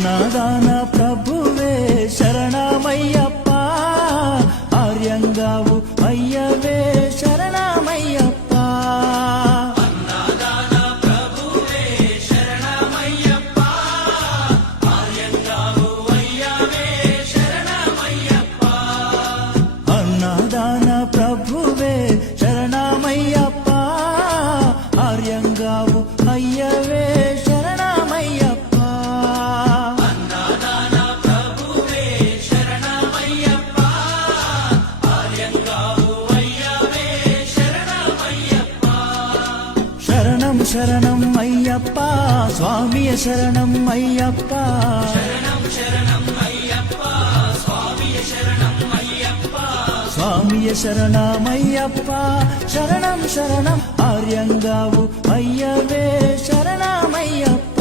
అన్నదాన ప్రభువే శరణమయ్యప్ప, ఆర్యంగావు అయ్యవే శరణమయ్యప్ప. అన్నదాన ప్రభువే శరణమయ్యప్ప, ఆర్యంగావు అయ్యవే శరణమయ్యప్ప. అన్నదాన ప్రభువే శరణమయ్యప్ప, ఆర్యంగావు అయ్యవే శరణమయ్యప్ప. అన్నదాన ప్రభువే శరణమయ్యప్ప, ఆర్యంగావు అయ్యవే శరణమయ్యప్ప. శరణం శరణం అయ్యప్ప, స్వామియ శరణం అయ్యప్ప. శరణం శరణం అయ్యప్ప, స్వామియ శరణం అయ్యప్ప. స్వామియ శరణమయ్యప్ప, శరణం శరణం ఆర్యంగావు అయ్యవే శరణమయ్యప్ప.